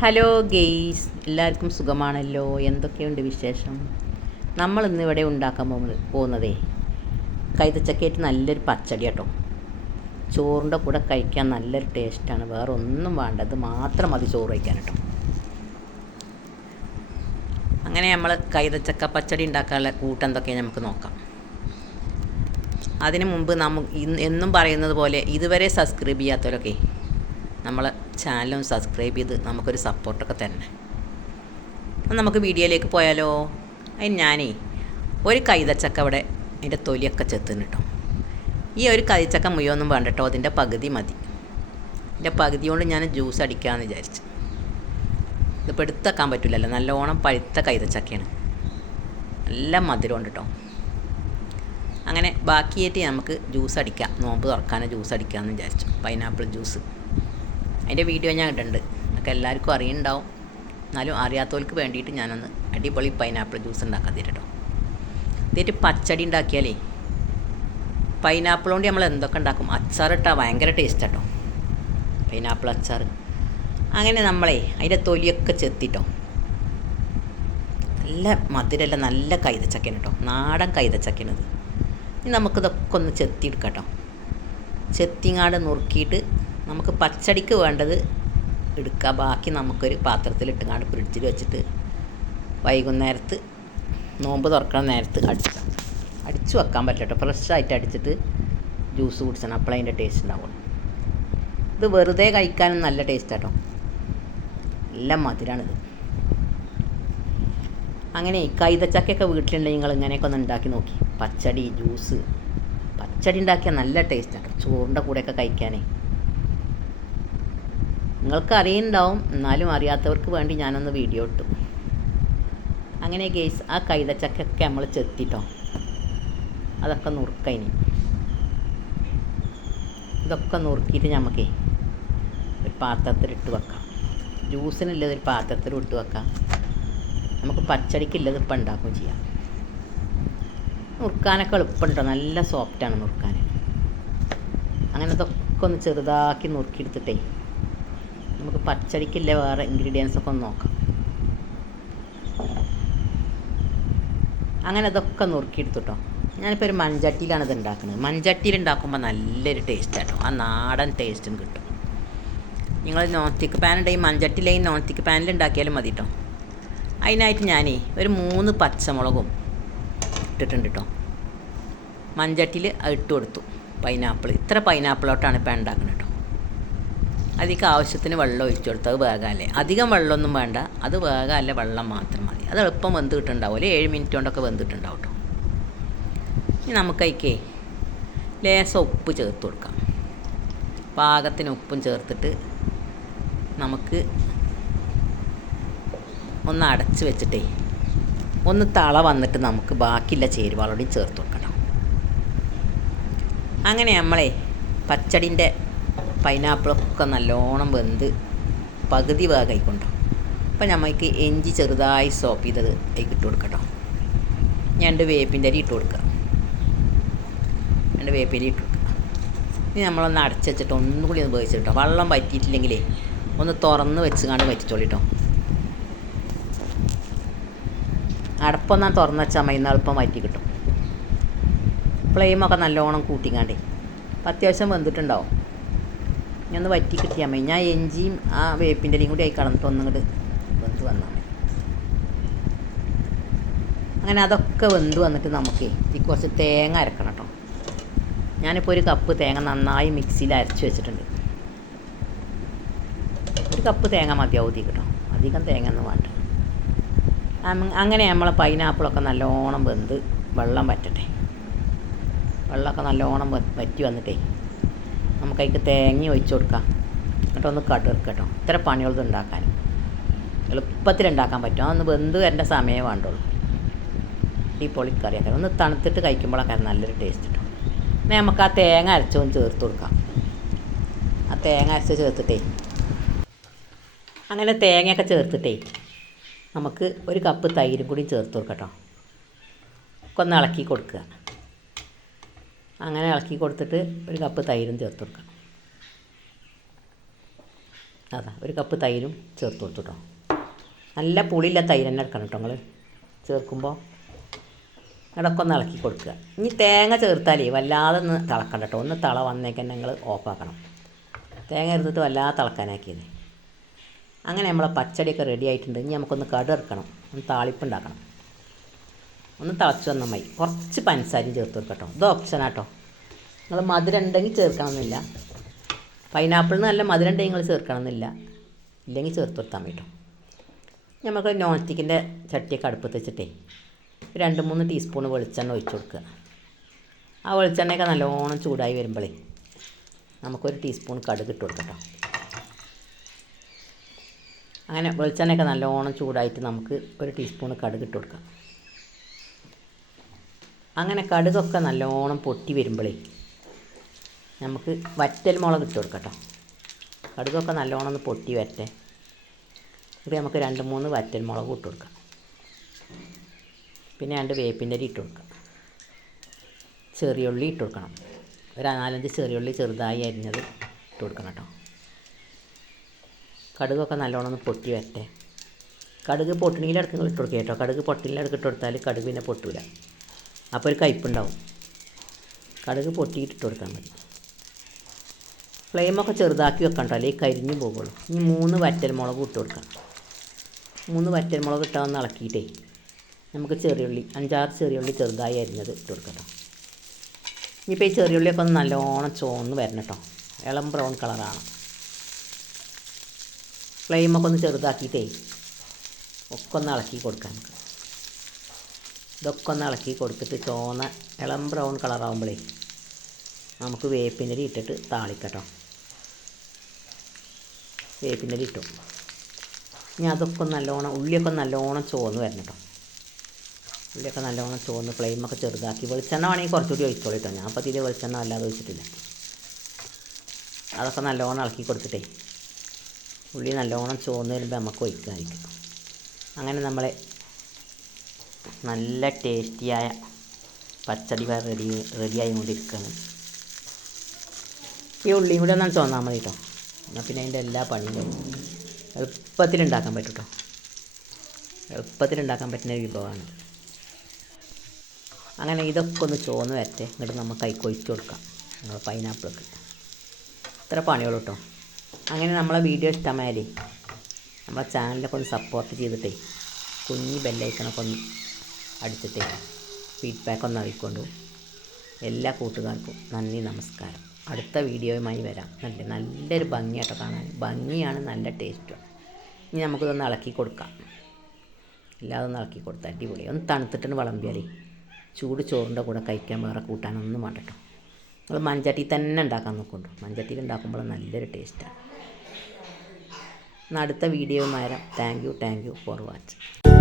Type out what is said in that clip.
Hello guys, എല്ലാവർക്കും സുഖമാണല്ലോ? എന്തൊക്കെയുണ്ട് വിശേഷം? നമ്മൾ ഇന്നിവിടെ ഉണ്ടാക്കാൻ പോകുന്നതേ കൈതച്ചക്കയായിട്ട് നല്ലൊരു പച്ചടി കേട്ടോ. ചോറിൻ്റെ കൂടെ കഴിക്കാൻ നല്ലൊരു ടേസ്റ്റാണ്. വേറെ ഒന്നും വേണ്ട, ഇത് മാത്രം മതി ചോറ് കഴിക്കാൻ കേട്ടോ. അങ്ങനെ നമ്മൾ കൈതച്ചക്ക പച്ചടി ഉണ്ടാക്കാനുള്ള കൂട്ടെന്തൊക്കെയാണ് നമുക്ക് നോക്കാം. അതിന് മുമ്പ് എന്നും പറയുന്നത് പോലെ ഇതുവരെ സബ്സ്ക്രൈബ് ചെയ്യാത്തവരൊക്കെ നമ്മളെ ചാനലും സബ്സ്ക്രൈബ് ചെയ്ത് നമുക്കൊരു സപ്പോർട്ടൊക്കെ തരണേ. അപ്പം നമുക്ക് വീഡിയോയിലേക്ക് പോയാലോ? അതിന് ഞാനേ ഒരു കൈതച്ചക്ക ഇവിടെ അതിൻ്റെ തൊലിയൊക്കെ ചെത്തുന്നു കേട്ടോ. ഈ ഒരു കൈതച്ചക്ക മുഴുവൊന്നും വേണ്ട കേട്ടോ, അതിൻ്റെ പകുതി മതി. അതിൻ്റെ പകുതി കൊണ്ട് ഞാൻ ജ്യൂസ് അടിക്കാമെന്ന് വിചാരിച്ചു. ഇതിപ്പോൾ എടുത്തേക്കാൻ പറ്റില്ലല്ലോ, നല്ലോണം പഴുത്ത കൈതച്ചക്കയാണ്, നല്ല മധുരമുണ്ട് കേട്ടോ. അങ്ങനെ ബാക്കിയായിട്ട് നമുക്ക് ജ്യൂസ് അടിക്കാം, നോമ്പ് തുറക്കാൻ ജ്യൂസ് അടിക്കാമെന്ന് വിചാരിച്ചു. പൈനാപ്പിൾ ജ്യൂസ്, അതിൻ്റെ വീഡിയോ ഞാൻ ഇടുന്നുണ്ട്, നമുക്ക് എല്ലാവർക്കും അറിയുന്നുണ്ടാവും. എന്നാലും അറിയാത്തവർക്ക് വേണ്ടിയിട്ട് ഞാനൊന്ന് അടിപൊളി പൈനാപ്പിൾ ജ്യൂസ് ഉണ്ടാക്കാൻ തരാം കേട്ടോ. ഇതിട്ട് പച്ചടി ഉണ്ടാക്കിയാലേ പൈനാപ്പിൾ കൊണ്ട് നമ്മൾ എന്തൊക്കെ ഉണ്ടാക്കും. അച്ചാറിട്ടാൽ ഭയങ്കര ടേസ്റ്റ് കേട്ടോ, പൈനാപ്പിൾ അച്ചാർ. അങ്ങനെ നമ്മളെ അതിൻ്റെ തൊലിയൊക്കെ ചെത്തിട്ടോ, നല്ല മധുരമല്ല, നല്ല കൈതച്ചക്കയാണ് കേട്ടോ, നാടൻ കൈതച്ചക്കയാണിത്. ഇനി നമുക്കിതൊക്കെ ഒന്ന് ചെത്തിയെടുക്കാം കേട്ടോ. ചെത്തിങ്ങാട് നുറുക്കിയിട്ട് നമുക്ക് പച്ചടിക്ക് വേണ്ടത് എടുക്കുക, ബാക്കി നമുക്കൊരു പാത്രത്തിലിട്ടുങ്ങാണ്ട് ഫ്രിഡ്ജിൽ വെച്ചിട്ട് വൈകുന്നേരത്ത് നോമ്പ് തുറക്കണ നേരത്ത് അടിച്ചു വെക്കാൻ പറ്റില്ല കേട്ടോ. ഫ്രഷായിട്ട് അടിച്ചിട്ട് ജ്യൂസ് കുടിച്ചണം, അപ്പോൾ അതിൻ്റെ ടേസ്റ്റ് ഉണ്ടാവുള്ളൂ. ഇത് വെറുതെ കഴിക്കാനും നല്ല ടേസ്റ്റ് കേട്ടോ, നല്ല മധുരമാണിത്. അങ്ങനെ കൈതച്ചക്കയൊക്കെ വീട്ടിലുണ്ടെങ്കിൽ നിങ്ങൾ ഇങ്ങനെയൊക്കെ ഒന്ന് ഉണ്ടാക്കി നോക്കി. പച്ചടി ജ്യൂസ്, പച്ചടി ഉണ്ടാക്കിയാൽ നല്ല ടേസ്റ്റ് കേട്ടോ, ചോറിൻ്റെ കൂടെയൊക്കെ കഴിക്കാനേ. നിങ്ങൾക്ക് അറിയുന്നുണ്ടാവും, എന്നാലും അറിയാത്തവർക്ക് വേണ്ടി ഞാനൊന്ന് വീഡിയോ ഇട്ടു. അങ്ങനെ ഗെയ്സ്, ആ കൈതച്ചക്കൊക്കെ നമ്മൾ ചെത്തിട്ടോ, അതൊക്കെ നുറുക്കയിന്. ഇതൊക്കെ നുറുക്കിയിട്ട് നമുക്കേ ഒരു പാത്രത്തിലിട്ട് വെക്കാം. ജ്യൂസിനുള്ളത് ഒരു പാത്രത്തിൽ ഇട്ട് വെക്കാം, നമുക്ക് പച്ചടിക്കുള്ളത് ഇപ്പം ഉണ്ടാക്കുകയും ചെയ്യാം. നുറുക്കാനൊക്കെ എളുപ്പമുണ്ടോ, നല്ല സോഫ്റ്റാണ് നുറുക്കാൻ. അങ്ങനെ ഇതൊക്കെ ഒന്ന് ചെറുതാക്കി നുറുക്കിയെടുത്തിട്ടേ നമുക്ക് പച്ചടിക്കില്ല വേറെ ഇൻഗ്രീഡിയൻസൊക്കെ ഒന്ന് നോക്കാം. അങ്ങനെ ഇതൊക്കെ നുറുക്കിയെടുത്തിട്ടോ. ഞാനിപ്പോൾ ഒരു മൺചട്ടിയിലാണ് ഇത് ഉണ്ടാക്കുന്നത്. മൺചട്ടിയിൽ ഉണ്ടാക്കുമ്പോൾ നല്ലൊരു ടേസ്റ്റ് കേട്ടോ, ആ നാടൻ ടേസ്റ്റും കിട്ടും. നിങ്ങൾ നോൺ സ്റ്റിക്ക് പാൻ ഉണ്ടെങ്കിൽ മൺചട്ടിയിലെങ്കിൽ നോൺ സ്റ്റിക്ക് പാനിൽ ഉണ്ടാക്കിയാലും മതി കേട്ടോ. അതിനായിട്ട് ഞാനേ ഒരു 3 പച്ചമുളകും ഇട്ടിട്ടുണ്ട് കേട്ടോ. മൺചട്ടിയിൽ ഇട്ട് കൊടുത്തു പൈനാപ്പിൾ. ഇത്ര പൈനാപ്പിളോട്ടാണ് ഇപ്പോൾ ഉണ്ടാക്കുന്നത് കേട്ടോ. അതിലേക്ക് ആവശ്യത്തിന് വെള്ളം ഒഴിച്ചു കൊടുത്ത് അത് വേഗമല്ലേ, അധികം വെള്ളമൊന്നും വേണ്ട, അത് വേഗമല്ല, വെള്ളം മാത്രം മതി. അത് എളുപ്പം വെന്ത് കിട്ടുന്നുണ്ടാവും, ഒരു 7 മിനിറ്റ് കൊണ്ടൊക്കെ വെന്തിട്ടുണ്ടാവും കേട്ടോ. ഇനി നമുക്കതിക്കേ ലേശം ഉപ്പ് ചേർത്ത് കൊടുക്കാം. പാകത്തിന് ഉപ്പും ചേർത്തിട്ട് നമുക്ക് ഒന്ന് അടച്ച് വെച്ചിട്ടേ ഒന്ന് തള വന്നിട്ട് നമുക്ക് ബാക്കിയുള്ള ചേരുവകളോടും ചേർത്ത് കൊടുക്കണം. അങ്ങനെ നമ്മളെ പച്ചടിൻ്റെ പൈനാപ്പിളൊക്കെ നല്ലോണം വെന്ത് പകുതി വേഗമായിക്കൊണ്ടോ. അപ്പം നമുക്ക് ഇഞ്ചി ചെറുതായി സോപ്പ് ചെയ്തത് അതിൽ ഇട്ട് കൊടുക്കട്ടോ. 2 വേപ്പിൻ്റെ അരി ഇട്ട് കൊടുക്കുക, 2 വേപ്പില ഇട്ട് കൊടുക്കുക. ഇനി നമ്മളൊന്ന് അടച്ച് വെച്ചിട്ട് ഒന്നുകൂടി ഒന്ന് വേവിച്ചിട്ടോ. വെള്ളം വറ്റിയിട്ടില്ലെങ്കിലേ ഒന്ന് തുറന്ന് വെച്ചുകൊണ്ട് വറ്റിച്ചോളിട്ടോ. അടപ്പൊന്നാ തുറന്ന് വെച്ചാൽ മതി, എന്നാൽ എളുപ്പം വറ്റി കിട്ടും. ഫ്ലെയിമൊക്കെ നല്ലോണം കൂട്ടിക്കാണ്ടേ, അപ്പം അത്യാവശ്യം വെന്തിട്ടുണ്ടാവും. ഇനി ഒന്ന് വറ്റി കിട്ടിയാൽ മതി. ഞാൻ ഇഞ്ചിയും ആ വേപ്പിൻ്റെ ഇലയും കൂടി ആയി കടന്നിട്ട് ഒന്നുകൂടി വെന്ത് വന്നാൽ മതി. അങ്ങനെ അതൊക്കെ വെന്ത് വന്നിട്ട് നമുക്ക് ഈ കുറച്ച് തേങ്ങ അരക്കണം കേട്ടോ. ഞാനിപ്പോൾ 1 കപ്പ് തേങ്ങ നന്നായി മിക്സിയിൽ അരച്ച് വെച്ചിട്ടുണ്ട്. 1 കപ്പ് തേങ്ങ മതിയാവും കേട്ടോ, അധികം തേങ്ങ ഒന്നും വേണ്ട. അങ്ങനെ നമ്മളെ പൈനാപ്പിളൊക്കെ നല്ലോണം വെന്ത് വെള്ളം വറ്റട്ടെ. വെള്ളമൊക്കെ നല്ലോണം വറ്റി വന്നിട്ടേ നമുക്കതിക്ക് തേങ്ങ ഒഴിച്ച് കൊടുക്കാം. എന്നിട്ടൊന്ന് കടുക് കേട്ടോ. ഇത്ര പണികളത് ഉണ്ടാക്കാൻ എളുപ്പത്തിൽ ഉണ്ടാക്കാൻ പറ്റും. അതൊന്ന് വെന്ത് വരേണ്ട സമയമേ വേണ്ടുള്ളൂ. ഈ പൊളിക്കറിയൊക്കെ ഒന്ന് തണുത്തിട്ട് കഴിക്കുമ്പോഴൊക്കെ നല്ലൊരു ടേസ്റ്റ് കിട്ടും. പിന്നെ നമുക്ക് ആ തേങ്ങ അരച്ചൊന്ന് ചേർത്ത് കൊടുക്കാം. ആ തേങ്ങ അരച്ച് ചേർത്തിട്ടേ അങ്ങനെ തേങ്ങയൊക്കെ ചേർത്തിട്ടേ നമുക്ക് 1 കപ്പ് തൈരും കൂടി ചേർത്ത് കൊടുക്കട്ടോ. ഒക്കെ ഒന്ന് ഇളക്കി കൊടുക്കുക. അങ്ങനെ ഇളക്കി കൊടുത്തിട്ട് 1 കപ്പ് തൈരും ചേർത്ത് കൊടുക്കാം. അതാ ഒരു കപ്പ് തൈരും ചേർത്ത് കൊടുത്തു കേട്ടോ. നല്ല പുളിയില്ല തൈര് തന്നെ എടുക്കണം കേട്ടോ നിങ്ങൾ ചേർക്കുമ്പോൾ. ഇടയ്ക്ക് ഒന്ന് ഇളക്കി കൊടുക്കുക. ഇനി തേങ്ങ ചേർത്താലേ വല്ലാതെ ഒന്ന് തിളക്കണ്ട കേട്ടോ. ഒന്ന് തിള വന്നേക്ക് തന്നെ നിങ്ങൾ ഓഫാക്കണം. തേങ്ങ എടുത്തിട്ട് വല്ലാതെ തിളക്കാനാക്കിയത്. അങ്ങനെ നമ്മളെ പച്ചടിയൊക്കെ റെഡി ആയിട്ടുണ്ട്. ഇനി നമുക്കൊന്ന് കടുക് ഇറക്കണം, ഒന്ന് താളിപ്പുണ്ടാക്കണം. ഒന്ന് തിളച്ച് വന്ന മതി. കുറച്ച് പഞ്ചസാരയും ചേർത്ത് കൊടുക്കട്ടോ. ഇത് ഓപ്ഷനാട്ടോ. നിങ്ങൾ മധുരം ഉണ്ടെങ്കിൽ ചേർക്കണമെന്നില്ല. പൈനാപ്പിളിന് നല്ല മധുരം ഉണ്ടെങ്കിൽ നിങ്ങൾ ചേർക്കണമെന്നില്ല. ഇല്ലെങ്കിൽ ചേർത്ത് കൊടുത്താൽ മതി കേട്ടോ. നമുക്ക് നോൺ സ്റ്റിക്കിൻ്റെ ചട്ടിയൊക്കെ അടുപ്പത്ത് വെച്ചിട്ടേ 2-3 ടീസ്പൂൺ വെളിച്ചെണ്ണ ഒഴിച്ച് കൊടുക്കുക. ആ വെളിച്ചെണ്ണയൊക്കെ നല്ലോണം ചൂടായി വരുമ്പോഴേ നമുക്കൊരു ടീസ്പൂൺ കടുക് ഇട്ട് കൊടുക്കട്ടോ. അങ്ങനെ വെളിച്ചെണ്ണയൊക്കെ നല്ലോണം ചൂടായിട്ട് നമുക്ക് ഒരു ടീസ്പൂൺ കടുക് ഇട്ട് കൊടുക്കാം. അങ്ങനെ കടുകൊക്കെ നല്ലോണം പൊട്ടി വരുമ്പോഴേ നമുക്ക് വറ്റൽ മുളക് ഇട്ട് കൊടുക്കട്ടോ. കടുകൊക്കെ നല്ലോണം ഒന്ന് പൊട്ടി വരട്ടെ. ഇവിടെ നമുക്ക് 2-3 വറ്റൽ മുളക് ഇട്ട് കൊടുക്കാം. പിന്നെ 2 വേപ്പിൻ്റെ ഇല ഇട്ട് കൊടുക്കാം. ചെറിയുള്ളി ഇട്ട് കൊടുക്കണം. ഒരു 4-5 ചെറിയുള്ളി ചെറുതായി അരിഞ്ഞത് ഇട്ട് കൊടുക്കണം കേട്ടോ. കടുകൊക്കെ നല്ലോണം ഒന്ന് പൊട്ടി വരട്ടെ. കടുക് പൊട്ടണിയിലിടക്ക് നിങ്ങൾ ഇട്ട് കൊടുക്കുക കേട്ടോ. കടുക് പൊട്ടണിയിലിടക്ക് ഇട്ട് കൊടുത്താൽ കടുക് പിന്നെ പൊട്ടൂല. അപ്പോൾ ഒരു കയ്പ്പുണ്ടാവും. കടുക് പൊട്ടിയിട്ട് ഇട്ട് കൊടുത്താൽ മതി. ഫ്ലെയിമൊക്കെ ചെറുതാക്കി വെക്കണ്ട, അല്ലെങ്കിൽ കരിഞ്ഞു പോകുള്ളൂ. ഇനി 3 വറ്റൽ മുളക് ഇട്ട് കൊടുക്കാം. 3 വറ്റൽ മുളക് ഇട്ടാൽ ഒന്ന് ഇളക്കിയിട്ടേ നമുക്ക് ചെറിയുള്ളി 5-6 ചെറിയുള്ളി ചെറുതായി അരിഞ്ഞത് ഇട്ട് കൊടുക്കട്ടോ. ഇനിയിപ്പോൾ ഈ ചെറിയുള്ളിയൊക്കെ ഒന്ന് നല്ലോണം ചുവന്ന് വരണം കേട്ടോ. ഇളം ബ്രൗൺ കളറാണ്. ഫ്ലെയിമൊക്കെ ഒന്ന് ചെറുതാക്കിയിട്ടേ ഒക്കെ ഒന്ന് ഇളക്കി കൊടുക്കാം നമുക്ക്. ഇതൊക്കെ ഒന്ന് ഇളക്കി കൊടുത്തിട്ട് ചുവന്ന ഇളം ബ്രൗൺ കളറാകുമ്പോഴേ നമുക്ക് വേപ്പിൻ്റെ ഇല ഇട്ടിട്ട് താളിക്കട്ടോ. വേപ്പിൻ്റെ ഇല ഇട്ടു. ഇനി അതൊക്കെ നല്ലോണം ഉള്ളിയൊക്കെ നല്ലോണം ചുവന്ന് വരണം കേട്ടോ. ഉള്ളിയൊക്കെ നല്ലോണം ചുവന്ന് ഫ്ലെയിമൊക്കെ ചെറുതാക്കി. വെളിച്ചെണ്ണ വേണമെങ്കിൽ കുറച്ചുകൂടി ഒഴിച്ചോളൂ കേട്ടോ. ഞാൻ അപ്പോൾ തീരെ വെളിച്ചെണ്ണ അല്ലാതെ ഒഴിച്ചിട്ടില്ല. അതൊക്കെ നല്ലോണം ഇളക്കി കൊടുത്തിട്ടേ ഉള്ളി നല്ലോണം ചുവന്ന് വരുമ്പോൾ നമുക്ക് ഒഴിക്കാതിരിക്കും. അങ്ങനെ നമ്മളെ നല്ല ടേസ്റ്റിയായ പച്ചടി റെഡിയായി കൊണ്ടിരിക്കുകയാണ്. ഈ ഉള്ളിയും കൂടെ ഒന്നാണ് ചുവന്നാൽ മതി കേട്ടോ. എന്നാൽ പിന്നെ അതിൻ്റെ എല്ലാ പണിയും എളുപ്പത്തിലുണ്ടാക്കാൻ പറ്റും കേട്ടോ. എളുപ്പത്തിലുണ്ടാക്കാൻ പറ്റുന്ന ഒരു വിഭവമാണ്. അങ്ങനെ ഇതൊക്കെ ഒന്ന് ചുവന്ന് വരട്ടെ. എന്നിട്ട് നമുക്ക് കൈക്കൊഴിച്ച് കൊടുക്കാം നമ്മൾ പൈനാപ്പിളൊക്കെ. ഇത്ര പണിയുള്ളൂ കേട്ടോ. അങ്ങനെ നമ്മളെ വീഡിയോ ഇഷ്ടമായാലേ നമ്മളെ ചാനലിനൊക്കെ ഒന്ന് സപ്പോർട്ട് ചെയ്തിട്ടേ കുഞ്ഞി ബെല്ലൈക്കണൊക്കെ ഒന്ന് അടിച്ചിട്ടേ ഫീഡ്ബാക്ക് ഒന്ന് അറിയിക്കൊണ്ടു. എല്ലാ കൂട്ടുകാർക്കും നന്ദി, നമസ്കാരം. അടുത്ത വീഡിയോയുമായി വരാം. നല്ലൊരു ഭംഗിയായിട്ടോ കാണാൻ. ഭംഗിയാണ്, നല്ല ടേസ്റ്റും. ഇനി നമുക്കിതൊന്ന് ഇളക്കി കൊടുക്കാം. എല്ലാതും ഒന്ന് ഇളക്കി കൊടുത്താൽ അടിപൊളി. ഒന്ന് തണുത്തിട്ട് വിളമ്പിയാലേ ചൂട് ചോറിൻ്റെ കൂടെ കഴിക്കാൻ വേറെ കൂട്ടാനൊന്നും വേണ്ട കേട്ടോ. നമ്മൾ മൺചട്ടി തന്നെ ഉണ്ടാക്കാൻ നോക്കുന്നുണ്ടോ. മൺചട്ടിയിൽ ഉണ്ടാക്കുമ്പോൾ നല്ലൊരു ടേസ്റ്റാണ്. അടുത്ത വീഡിയോയുമായി വരാം. Thank you for watching.